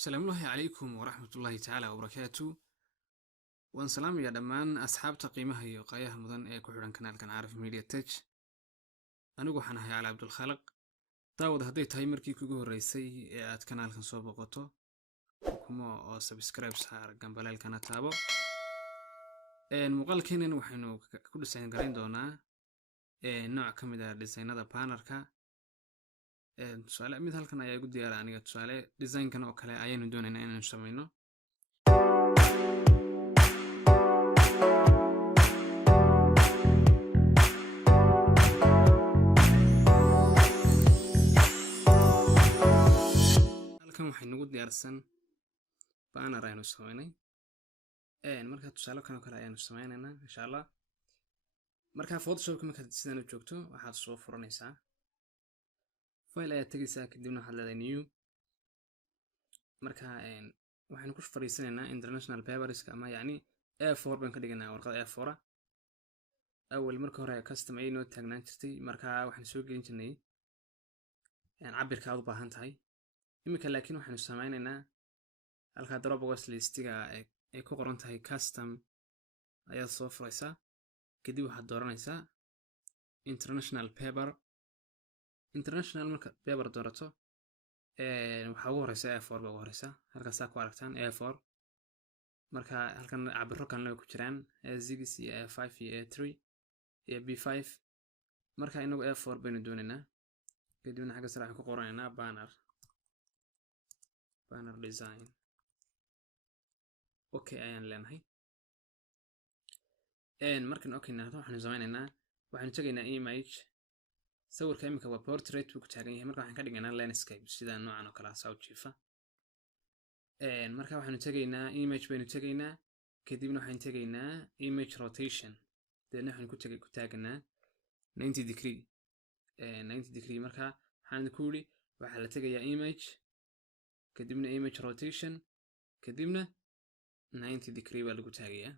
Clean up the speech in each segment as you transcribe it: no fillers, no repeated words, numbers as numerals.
السلام الله عليكم ورحمة الله تعالى وبركاته. وان سلام يا دمان أصحاب تقييمها يقايها مدن ee ku xiran kanaalkan Arif Media Tech. Anigu waxaan ahay Cali Abdul Khalaq. Daawad haday tahay markii kugu horeysay ee aad kanaalkan soo boqoto, kuma oo subscribe saar gambalelkana taabo. Muuqaalkeenan waxaynu ku design gareyn doonaa nooc kamid ah designada bannerka. Tusaale mid halkan ayaa igu diyaar aniga tusaale design-kan oo kale ayaynu doonaynaa inaan sameeyno. Halkan waxay nagu diyaarsan banner aynu sameeynay. Marka tusaale kan oo kale ayaynu sameynaynaa insha Allah. Marka Photoshop marka sidan u joogto waxaad soo furanaysaa file ayaa tagaysaa kadibna waxaad leedahay new. Marka waxaynu ku fariisanaynaa international papers ama yani A4 baan ka dhiganaa warqad A4 ah. Awal marka hore custom ay noo taagnaan jirtay marka waxaan soo gelin jirnay cabirka aad u baahan tahay. Imika laakiin waxaanu sameynaynaa halka Dropbox listiga ay ku qoran tahay custom ayaad soo furaysaa kadib waxaad dooranaysaa international marka paper doorato waxa ugu horeysa A4 baa ugu horeysa halkaas aad ku aragtaan A4 marka halkan cabiro kan ku jiraan A6 iyo A5 iyo A3 iyo B5 marka inagu A4 baynu doonaynaa kadibna xagga sare waxaan ku qoranaynaa banner design. Okay ayaan leenahay. Markan okay naado waxaan sameynaynaa waxaan tagaynaa image sawirka imika waa portrait ku taagan yahay marka waxaan ka dhigaynaa landscape sida noocan oo kala soo jiifa. Marka waxaan tagaynaa image baynu tagaynaa kadibna waxaan tagaynaa image rotation deedna waxaan ku taaganaa 90 degree marka waxaan ku yiri waxa la tagayaa image kadibna image rotation kadibna 90 degree baa lagu taagayaa.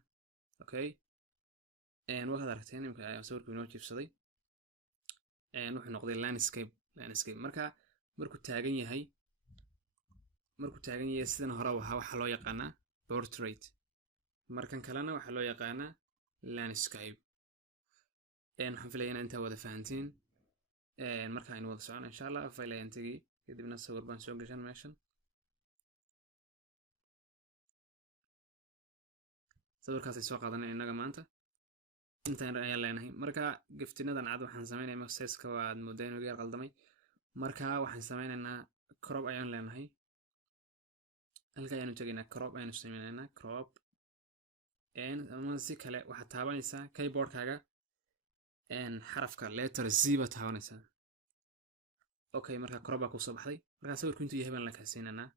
Okay waxaad aragteen imika ayaan sawirku inoo jiifsaday wuxuu noqday landscape marka markuu taagan yahay sidan hore waxa loo yaqaanaa portrait markan kalena waxa loo yaqaanaa landscape. waxaan filayaa inta wada fahantiin marka aynu wada socono insha Allah file ayaan tagi kadibna sawir baan soo gashan meeshan sawirkaas ay soo qaadanay inaga maanta intaan ayaan leenahay. marka gaftinadan cad waxaan sameynayaa size-ka waa moodaa inuu yar qaldamay marka waxaan sameynaynaa crop ayaan leenahay halka ayaan tagaynaa crop ayaan sameynaynaa crop ama si kale waxa taabanaysaa keyboardkaaga xarafka letter Z ba taabanaysaa. Okay marka crop baa ku soo baxday marka sawirku intuu yahay baan la kaasinaynaa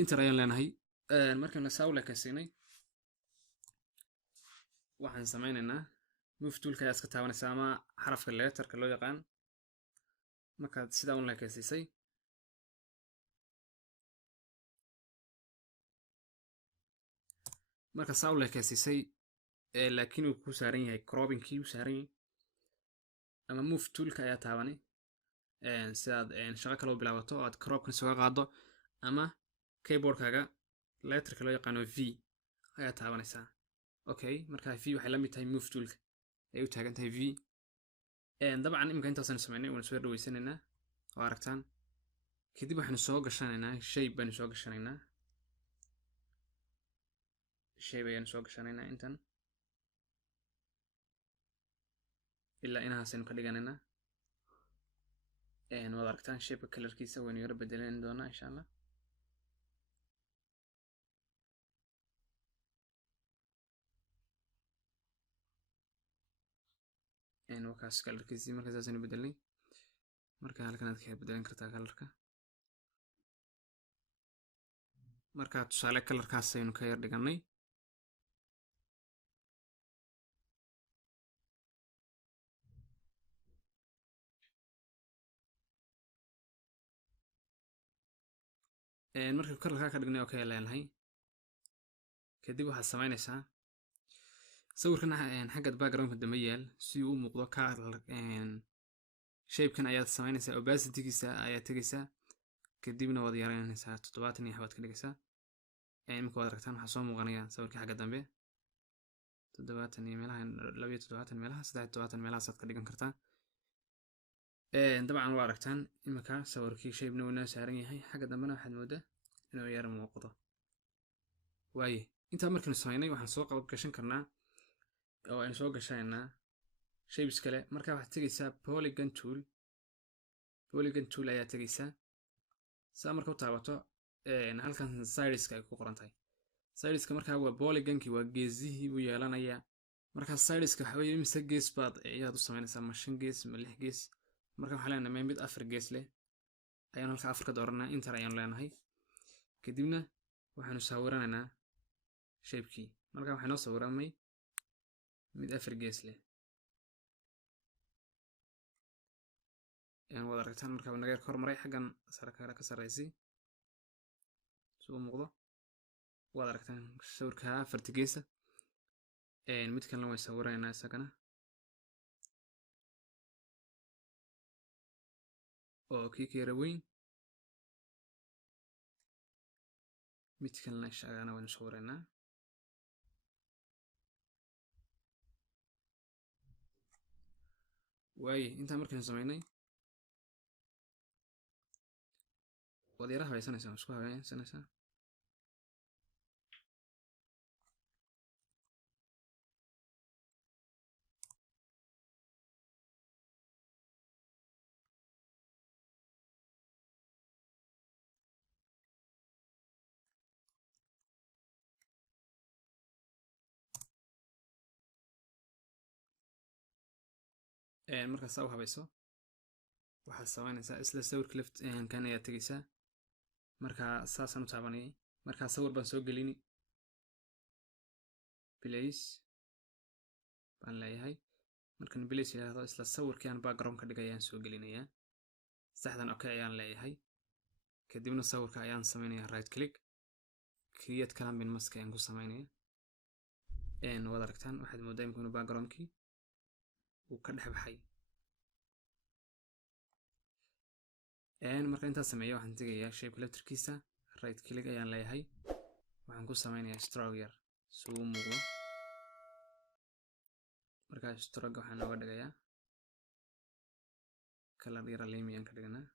inta ayaan leenahay. marka la sawir la kaasinay waxaan sameynaynaa move toolka ayaa iska taabanaysaa ama xarafka letterka loo yaqaan marka sida uu la kaasisay marka sawir la kaasisay laakiin uu ku saaran yahay cropping-kii uu saaran yahay ama move toolka ayaa taabanay sidaad shaqo kale u bilaabato aad crop-kan soo qaado ama keyboardkaaga letterka loo yaqaan V ayaa taabanaysaa. Okay marka V waxay la mid tahay move toolka ay u taagan tahay V. dabcan imika intaasaan sameynay waan soo dhaweysanaynaa oo aragtaan kadib waxaan soo gashanaynaa shape baan soo gashanaynaa ayaan soo gashanaynaa intan ilaa inahaasaynu ka dhiganaynaa waad aragtaan shape colorkiisa waynu yara bedelan doonaa insha Allah. wakaas colorkiisa marka saasaynu bedelnay marka halkan aad ka bedelan kartaa colorka marka tusaale colorkaas aynu ka yar dhiganay marka colorka ka dhignay okay leenahay kadib waxaad sameynaysaa sawirkan xagga background-ka dambe yaal si uu u muuqdo shape-kan ayaad sameynaysaa opacity-giisa ayaad tagaysaa kadibna waad yaraynaysaa 70 iyo waxbaad ka dhigaysaa imika waad aragtaan waxaa soo muuqanaya sawirkii xagga dambe 70 iyo meelaha 72 meelaha 73 meelahaasaad ka dhigan kartaa dabcan waa aragtaan imika sawirkii shaybna wuu noo saaran yahay xagga dambena waxaad moodaa inuu yar muuqdo waaye intaa markaynu samaynay waxaan soo gashan karnaa oo aynu soo gashanaynaa shapes kale markaa waxaad tegaysaa polygon tool ayaa tegaysaa saa marka u taabato halkan sideska ay ku qoran tahay sideska markaa waa polygonkii waa geesihii buu yeelanayaa markaa sideska waxa weeye imise gees baad ayaad u samaynaysaa ma 5 gees ma 6 gees marka waxaan leenahay mid 4 gees leh ayaan halka 4 ka dooranaa inter ayaan leenahay kadibna waxaanu sawiranaynaa shapekii marka waxaan noo sawiramay mid 4 gees leh wada aragtaan marka naga yar kormaray xaggan sarakaara ka sarreysay soo muuqdo wada aragtaan sawirka 4 geesa mid kalena way sawiraynaa isagana oo kii ka yara weyn mid kalena isagana waynu sawiraynaa waaye intaa markaynu samaynay waad yara habaysanaysaa isku habaysanaysaa markaad saa u habayso waxaad samaynaysaa isla sawirka kan ayaad tegaysaa markaa saasaan u taabanayay markaa sawir baan soo gelini place baan leeyahay markan place yidhaahdo isla sawirkii aan background ka dhigay ayaan soo gelinayaa saxdan okay ayaan leeyahay kadibna sawirka ayaan samaynayaa right click create canvas mask ayaan ku samaynayaa wada aragtaan waxaad moodaa imika inuu backgroundkii uu ka dhex baxay marka intaas sameeyo waxaan tegayaa shape laftirkiisa right click ayaan leeyahay waxaan ku samaynayaa stroke yar si uu u muuqdo markaa stroke waxaan nooga dhigayaa color yar lame ayaan ka dhiganaa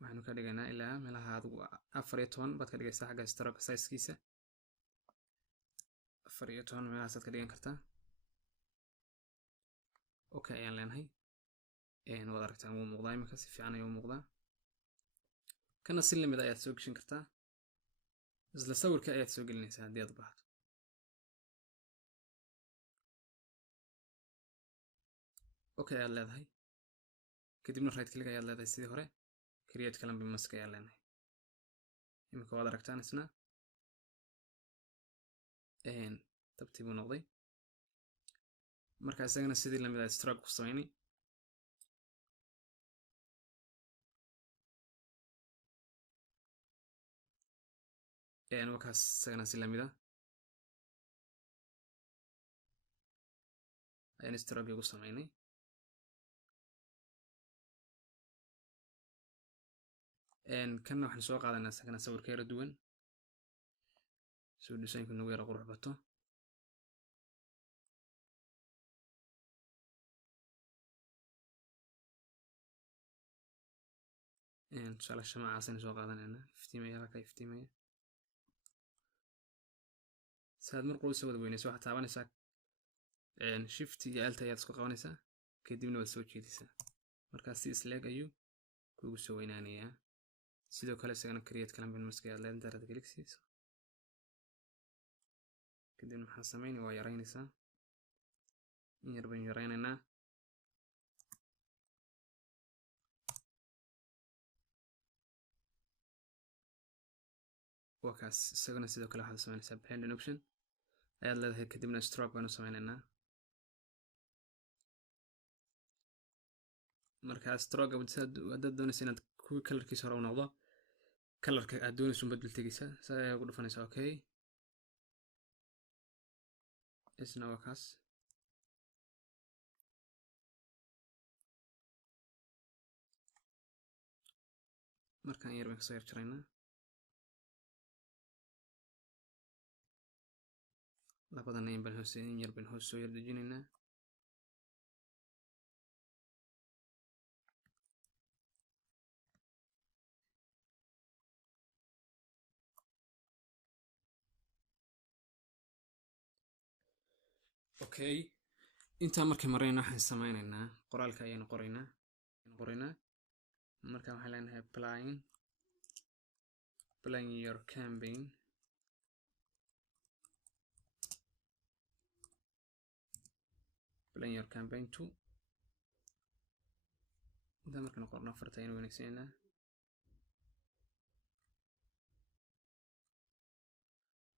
waxaanu ka dhigaynaa ilaa meelaha adigu 14 baad ka dhigaysaa xagga stroke sizekiisa 14 meelahaasaad ka dhigan kartaa okay ayaan leenahay wada aragtaan wuu muuqdaa imika si fiican ayuu muuqdaa kana si lamid ayaad soo gashan kartaa isla sawirka ayaad soo gelinaysaa haddii aad u baahato okay ayaad leedahay kadibna right click ayaad leedahay sidii hore create canvas mask ayaan leenahay imika waad aragtaan isna tabtii buu noqday marka isagana sidii lamid ah stroke ku samaynay wakaas isagana si lamid ah ayaan stroke ugu samaynay kanna waxaan soo qaadanaa isagana sawirka yara duwan soo designku nagu yara qurux bato tusaale shamacaasaynu soo qaadanaynaa iftiimaya halka iftiimaya saad mar qulsa wada weynayso waxaad taabanaysaa shift iyo alt ayaad isku qabanaysaa kadibna waad soo jeedisaa markaas si isleeg ayuu kugu soo weynaanayaa sidoo kale isagana create canvas mask ayaad leedahay darada galaxies kadibna waxaan samaynay waa yaraynaysaa in yar baan yaraynaynaa wakaas isagana sidoo kale waxaad samaynaysaa blending option ayaad leedahay kadibna stroke baanu samaynaynaa markaa stroke haddaad doonaysa inaad kuwii kalarkiisa hore u noqdo kalarka aad doonayso unbaad dul tegaysaa saa ayaa ugu dhufanaysaa okay isna waa kaas markaan yar baan kasoo yar jaraynaa labadana in yar baan hoos soo yar dejinaynaa okay intaa markay marayna waxaan samaynaynaa qoraalka ayaynu qoraynaa marka waxaan leenahay plan your campaign to intaa markaan qorno farta ayaynu wanaagsanayna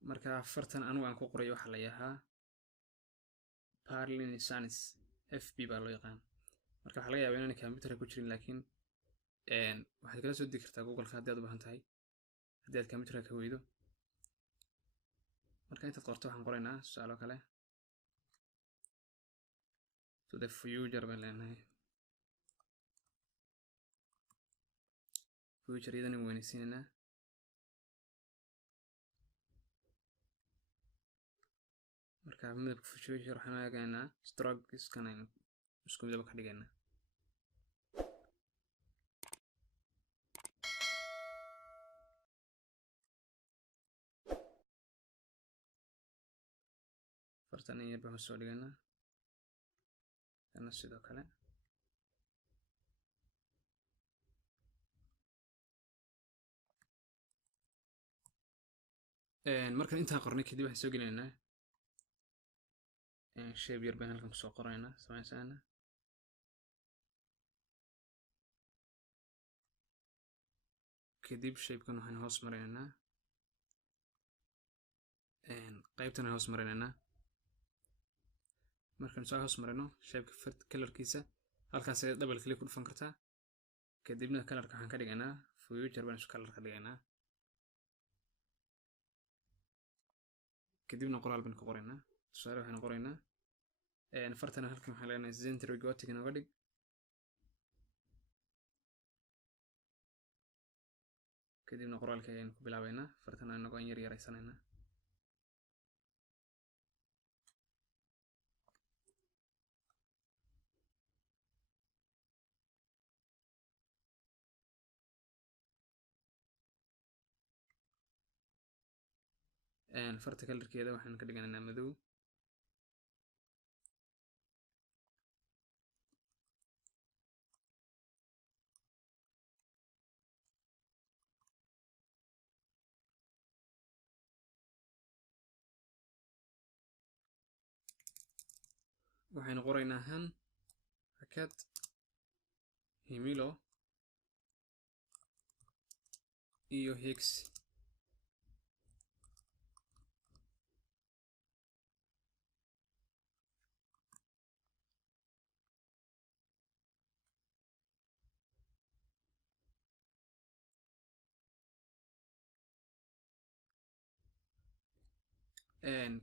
marka fartan anigu aan ku qoray waxaa la yahaa Parlin Sanis FB baa loo yaqaan marka waxaa laga yaabaa inaan computer ku jirin laakiin waxaad kala soo degi kartaa Google-ka haddii aad u baahan tahay haddii aad computer ka weydo marka intaad qorto waxaan qoraynaa su'aalo kale to the future baan leenahay future iyadana weynaysiinaynaa marka midabka future waxaan eegaynaa strokes kan aynu isku midab ka dhigaynaa fartan yar baan soo dhigaynaa kana sidoo kale markaan intaa qornay kadib waxaan soo gelinaynaa shape yar baan halkan kusoo qoraynaa samaysana kadib shapekan waxaan hoos marinaynaa qaybtan hoos marinaynaa markaan soo hoos marino shapeka colorkiisa halkaas aad double click ku dhufan kartaa kadibna colorka waxaan ka dhigaynaa future baan isku color ka dhigaynaa kadibna qoraal baan ku qoraynaa tusaale waxaan qoraynaa fartana halkan waxaan leenahay center gotic nooga dhig kadibna qoraalka ayaynu ku bilaabaynaa fartana inagoo yar yaraysanaynaa farta colorkeeda waxaan ka dhiganaynaa madow waxaynu qoraynaa han hakad himilo iyo hex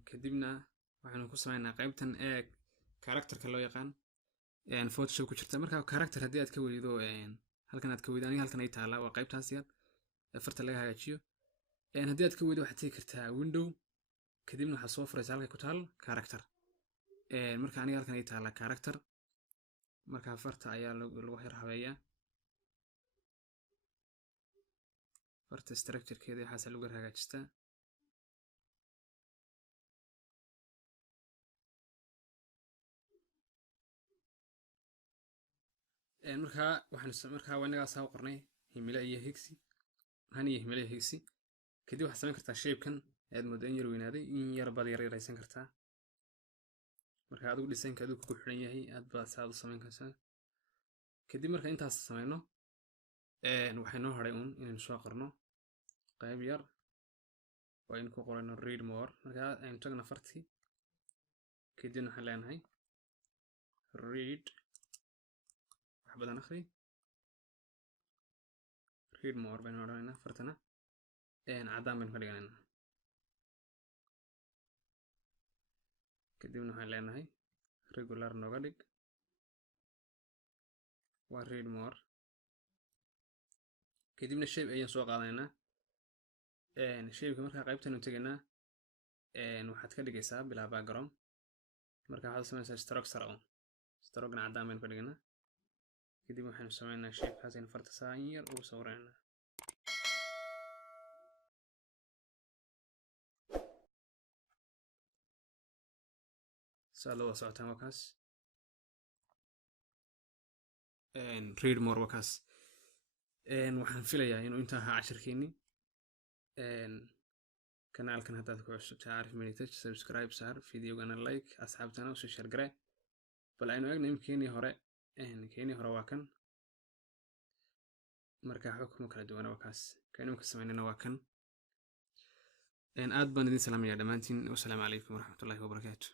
kadibna waxaanu ku sameynaa qaybtan eeg characterka loo yaqaan Photoshop ku jirta marka character haddii aad ka weydo halkan aad ka weydo aniga halkan ay taala waa qaybtaas yar farta laga hagaajiyo haddii aad ka weydo waxaad tegi kartaa window kadibna waxaad soo furaysaa halkay ku taal character marka aniga halkan ay taala character marka farta ayaa lagu xir habeeyaa farta structurekeeda waxaas lagu hagaajistaa markaa wanagaa saa qornay himila iyo higsi han iyo himila iyo higsi kadib waxaad samayn kartaa shapekan aad moodo in yar weynaaday in yar baad yar yaraysan kartaa marka adigu dhisaynka adigu ku xidhan yahay aad baad saad u samayn kartaa kadib marka intaas samayno waxay noo hadhay uun inaynu soo qorno qayb yar oo aynu ku qorayno read more marka aynu tagna fartii kadibna waxaan leenahay read badan akhri read more baynu odhanaynaa fartana caddaan baynu ka dhiganaynaa kadibna waxaan leenahay regular nooga dhig waa read more kadibna shape ayaan soo qaadanaynaa shapeka markaa qaybtan u tegaynaa waxaad ka dhigaysaa bilaa background marka waxaad sameynaysaa structure on strokena caddaan baynu ka dhigaynaa kadib waxaynu sameynaa shapekaas in farta saa in yar ugu sawiraynaa saa loo wada socotaan waa kaas read more waa kaas waxaan filayaa inuu intaa ahaa cashirkeeni kanaalkan haddaad ku cusubtahay Arif Meditech subscribe saar videogana like asxaabtana usii share garee bal aynu eegno imkeenii hore waa kan marka waxba kuma kala duwana waa kaas kan imka samaynayna waa kan aad baan idin salaamayaa dhammaantiin wasalaamu calaykum waraxmatullaahi wabarakaatu